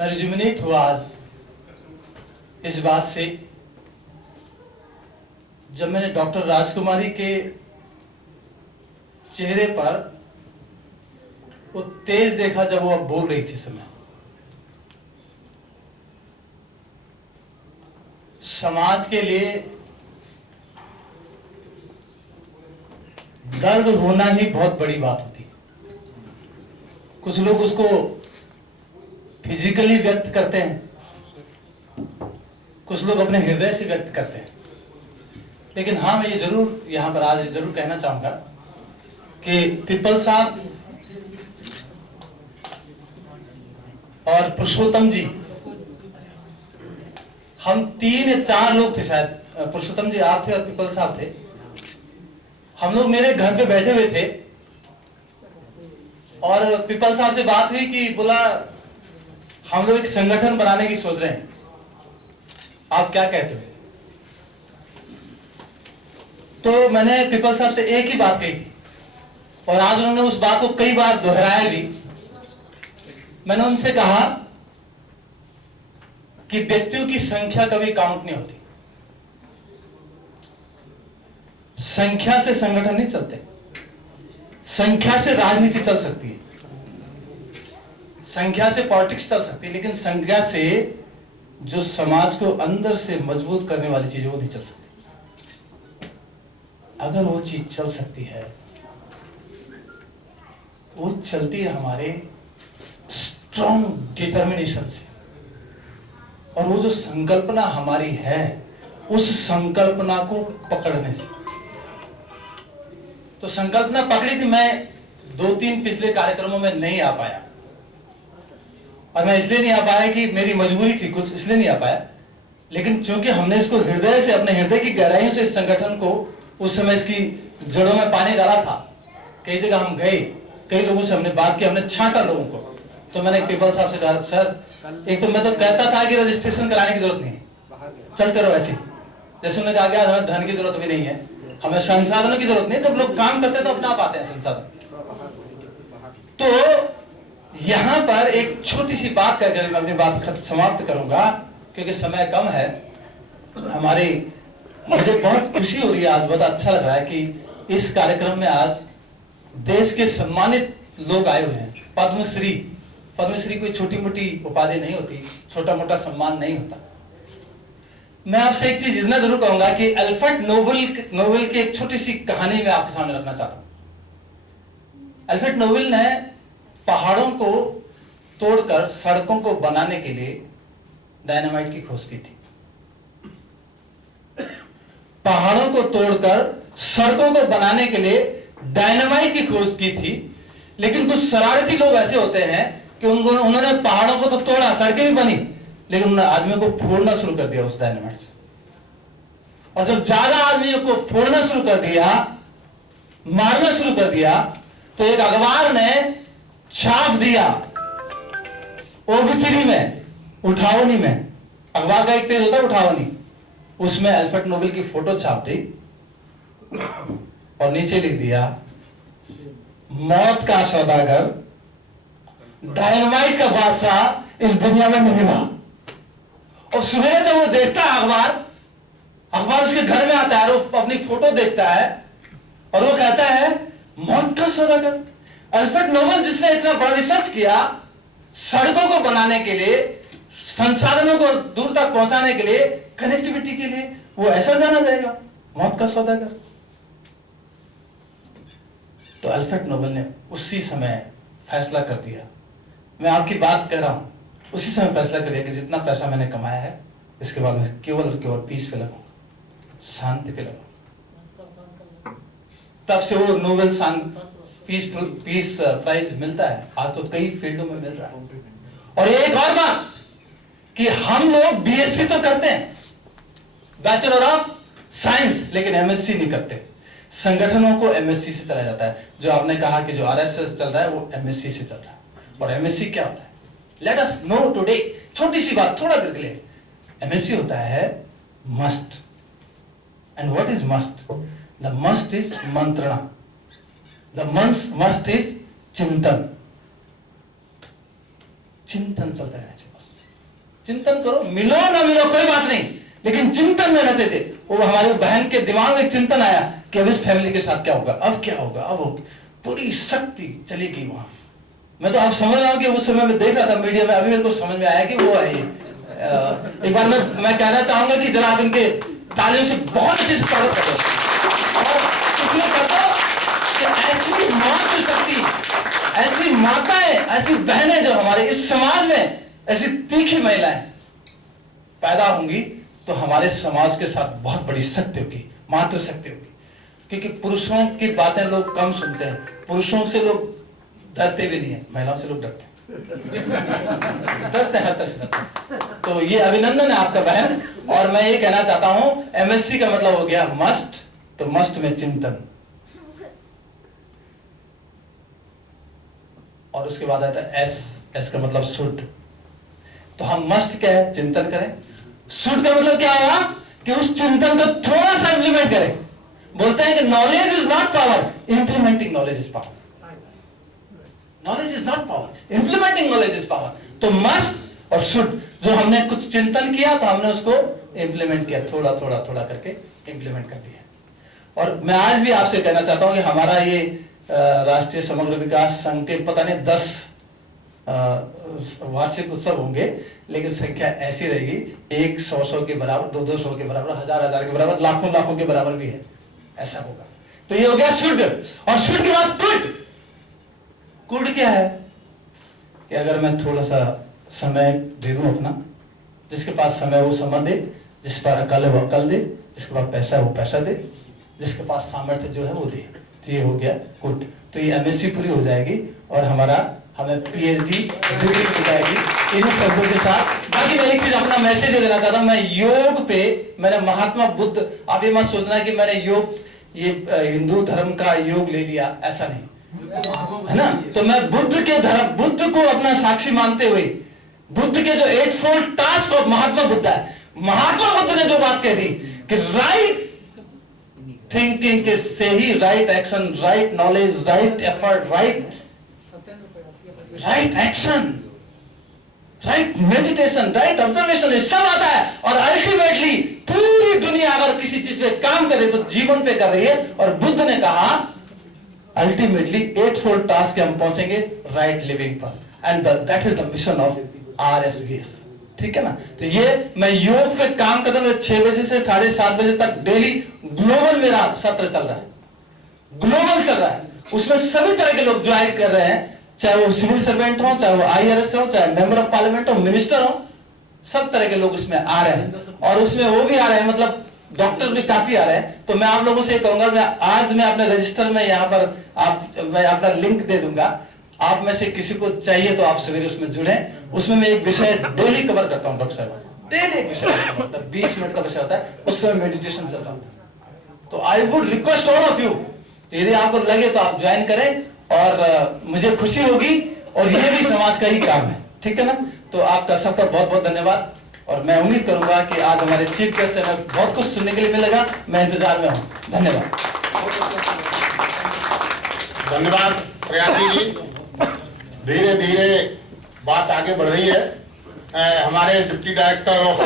मैं रिजुमिनेट हुआ आज इस बात से, जब मैंने डॉक्टर राजकुमारी के चेहरे पर वो तेज देखा जब वो अब बोल रही थी समय। समाज के लिए दर्द होना ही बहुत बड़ी बात होती है। कुछ लोग उसको फिजिकली व्यक्त करते हैं, कुछ लोग अपने हृदय से व्यक्त करते हैं। लेकिन हाँ, मैं ये जरूर यहां पर आज जरूर कहना चाहूंगा कि पिपल साहब और पुरुषोत्तम जी, हम 3 या 4 लोग थे शायद, पुरुषोत्तम जी आप थे और पिपल साहब थे। हम लोग मेरे घर पे बैठे हुए थे और पिपल साहब से बात हुई कि बोला हम लोग एक संगठन बनाने की सोच रहे हैं, आप क्या कहते हो? तो मैंने पिपल साहब से एक ही बात कही थी और आज उन्होंने उस बात को कई बार दोहराया भी। मैंने उनसे कहा कि व्यक्तियों की संख्या कभी काउंट नहीं होती, संख्या से संगठन नहीं चलते, संख्या से राजनीति चल सकती है, संख्या से पॉलिटिक्स चल सकती है, लेकिन संख्या से जो समाज को अंदर से मजबूत करने वाली चीज वो नहीं चल सकती। अगर वो चीज चल सकती है, वो चलती है हमारे स्ट्रॉन्ग डिटर्मिनेशन से, और वो जो संकल्पना हमारी है उस संकल्पना को पकड़ने से। तो संकल्पना पकड़ी थी, मैं 2-3 पिछले कार्यक्रमों में नहीं आ पाया, और मैं इसलिए नहीं आ पाया कि मेरी मजबूरी थी कुछ, इसलिए नहीं आ पाया। लेकिन चूंकि हमने इसको हृदय से, अपने हृदय की गहराइयों से इस संगठन को उस समय इसकी जड़ों में पानी डाला था। कई जगह हम गए, कई लोगों से हमने बात की, हमने छांटा लोगों को। तो मैंने पिपल साहब से कहा, सर एक तो मैं तो कहता था कि रजिस्ट्रेशन कराने की जरूरत नहीं है, चलते रहो ऐसे। जैसे उन्होंने कहा कि हमें धन की जरूरत भी नहीं है, हमें संसाधनों की जरूरत नहीं, जब लोग काम करते हैं तो अपने आप आते हैं संसाधन। तो यहां पर एक छोटी सी बात करके मैं अपनी बात समाप्त करूंगा, क्योंकि समय कम है हमारी। मुझे बहुत खुशी हो रही है आज, बहुत अच्छा लग रहा है कि इस कार्यक्रम में आज देश के सम्मानित लोग आए हुए हैं। पद्मश्री, पद्मश्री कोई छोटी मोटी उपाधि नहीं होती, छोटा मोटा सम्मान नहीं होता। मैं आपसे एक चीज इतना जरूर कहूंगा कि अल्फ्रेड नोबेल की एक छोटी सी कहानी मैं आपके सामने रखना चाहता हूं। अल्फ्रेड नोबेल ने पहाड़ों को तोड़कर सड़कों को बनाने के लिए डायनामाइट की खोज की थी। पहाड़ों को तोड़कर सड़कों को बनाने के लिए डायनामाइट की खोज की थी। लेकिन कुछ शरारती लोग ऐसे होते हैं कि उन्होंने पहाड़ों को तो तोड़ा, सड़कें भी बनी, लेकिन उन्होंने आदमियों को फोड़ना शुरू कर दिया उस डायनामाइट से। और जब ज्यादा आदमियों को फोड़ना शुरू कर दिया, मारना शुरू कर दिया, तो एक अखबार ने छाप दिया ओबिचुरी में, उठावनी में। अखबार का एक पेज होता है उठावनी, उसमें अल्फ्रेड नोबेल की फोटो छाप दी और नीचे लिख दिया, मौत का सौदागर, डायनामाइट का बादशाह इस दुनिया में नहीं रहा। और सुबह जब वो देखता है अखबार उसके घर में आता है और वो अपनी फोटो देखता है और वो कहता है मौत का सौदागर। अल्फ्रेड नोबेल जिसने इतना बड़ा रिसर्च किया सड़कों को बनाने के लिए, संसाधनों को दूर तक पहुंचाने के लिए, कनेक्टिविटी के लिए, वो ऐसा जाना जाएगा मौत का सौदागर। तो अल्फ्रेड नोबेल ने उसी समय फैसला कर दिया, मैं आपकी बात कर रहा हूं, उसी समय फैसला कर दिया कि जितना पैसा मैंने कमाया है इसके बाद मैं केवल और केवल पीस पे लगाऊंगा, शांति पे लगाऊंगा। तब से वो नोबेल पीस प्राइज मिलता है, आज तो कई फील्डों में मिल रहा है। और एक और बात कि हम लोग बीएससी तो करते हैं, बैचलर ऑफ साइंस, लेकिन एमएससी नहीं करते। संगठनों को एमएससी से चला जाता है। जो आपने कहा कि जो आरएसएस चल रहा है वो एमएससी से चल रहा है। और एमएससी क्या होता है? Let us know today. छोटी सी बात, थोड़ा देर के लिए। एमएससी होता है must. And what is must? The must is मंत्रणा, द मस्ट इज चिंतन। चिंतन चलता रहना चाहिए। बस चिंतन करो, मिलो ना मिलो कोई बात नहीं, लेकिन चिंतन में रहना चाहिए। वो हमारे बहन के दिमाग में एक चिंतन आया कि अब इस फैमिली के साथ क्या होगा, अब क्या होगा, अब होगा। पूरी शक्ति चली गई वहां। मैं तो आप समझ रहा हूं कि उस समय में देख रहा था मीडिया में, अभी मेरे को समझ में आया कि वो है। एक बार मैं कहना चाहूंगा कि जरा आप इनके तालियों से बहुत अच्छे से स्वागत करो और इसलिए करता कि ऐसी मातृ शक्ति, ऐसी माताएं, ऐसी बहनें जो हमारे इस समाज में, ऐसी तीखी महिलाएं पैदा होंगी तो हमारे समाज के साथ बहुत बड़ी शक्ति होगी, मातृ शक्ति होगी। क्योंकि पुरुषों की बातें लोग कम सुनते हैं, पुरुषों से लोग डरते भी नहीं है, महिलाओं से लोग डरते हैं, डरते हैं हर तरह से डरते हैं। तो ये अभिनंदन है आपका बहन। और मैं ये कहना चाहता हूं, एमएससी का मतलब हो गया मस्ट, तो मस्ट में चिंतन, और उसके बाद आता है एस, एस का मतलब शुड। तो हम मस्ट क्या है, चिंतन करें। शुड का मतलब क्या हुआ कि उस चिंतन को थोड़ा सा इंप्लीमेंट करें। बोलते हैं कि knowledge is not power, implementing knowledge is power. Knowledge is not power, implementing knowledge is power. तो मस्ट और शुड, जो हमने कुछ चिंतन किया तो हमने उसको इंप्लीमेंट किया, थोड़ा थोड़ा थोड़ा करके इंप्लीमेंट कर दिया। और मैं आज भी आपसे कहना चाहता हूं कि हमारा ये राष्ट्रीय समग्र विकास संघ के पता नहीं 10 वार्षिक उत्सव होंगे, लेकिन संख्या ऐसी रहेगी 100 के बराबर, 200 के बराबर, 1000 के बराबर, लाखों के बराबर भी है, ऐसा होगा। तो ये हो गया शुड। और शुड के बाद कुड। कुड क्या है कि अगर मैं थोड़ा सा समय दे दूं अपना, जिसके पास समय वो समय दे, जिस पर अकल है वो अकल दे, जिसके पास पैसा है वो पैसा दे, जिसके पास सामर्थ्य जो है वो दे। तो ये हो गया गुड। तो ये एमएससी पूरी हो जाएगी और हमें पीएचडी डिग्री मिल जाएगी इन शब्दों के साथ। बाकी मैं एक चीज अपना मैसेज देना चाहता हूं, मैं योग पे, मैंने महात्मा बुद्ध, आप ये मत सोचना कि मैंने योग, ये हिंदू धर्म का योग ले लिया, ऐसा नहीं है ना। तो मैं बुद्ध के धर्म, बुद्ध को अपना साक्षी मानते हुए, बुद्ध के जो 8फोल्ड टास्क ऑफ महात्मा बुद्ध है, महात्मा बुद्ध ने जो बात कह दी कि राइट थिंकिंग के से ही right action, right knowledge, right effort, right action, right meditation, right observation, ये सब आता है। और अल्टीमेटली पूरी दुनिया अगर किसी चीज पे काम करे तो जीवन पे कर रही है। और बुद्ध ने कहा अल्टीमेटली 8फोल्ड टास्क हम पहुंचेंगे राइट लिविंग पर, and that is the mission of RSVS। ठीक है ना। तो ये मैं योग पे काम करता हूं 6 बजे से 7:30 बजे तक डेली। ग्लोबल मेरा सत्र चल रहा है, ग्लोबल चल रहा है, उसमें सभी तरह के लोग ज्वाइन कर रहे हैं, चाहे वो सिविल सर्वेंट हो, चाहे वो IRS हो, चाहे मेंबर ऑफ पार्लियामेंट हो, मिनिस्टर हो, सब तरह के लोग उसमें आ रहे हैं। और उसमें वो भी आ रहे हैं, मतलब डॉक्टर भी काफी आ रहे हैं। तो मैं आप लोगों से कहूंगा, आज मैं अपने रजिस्टर में यहाँ पर मैं अपना लिंक दे दूंगा, आप में से किसी को चाहिए तो आप सवेरे उसमें जुड़े। उसमें मैं एक विषय डेली कवर करता हूँ डॉक्टर साहब, डेली एक विषय, मतलब 20 मिनट का विषय होता है, उस समय मेडिटेशन चल रहा होता है। तो I would request all of you, यदि आपको लगे तो आप ज्वाइन करें, और मुझे खुशी होगी, और ये भी समाज का ही काम है। ठीक है ना। तो आपका सबका बहुत बहुत धन्यवाद। और मैं उम्मीद करूंगा कि आज हमारे चीफ गेस्ट से हमें बहुत कुछ सुनने के लिए मिलेगा। मैं इंतजार में हूं। धन्यवाद। धन्यवाद प्रयासी जी। धीरे धीरे बात आगे बढ़ रही है। हमारे डिप्टी डायरेक्टर ऑफ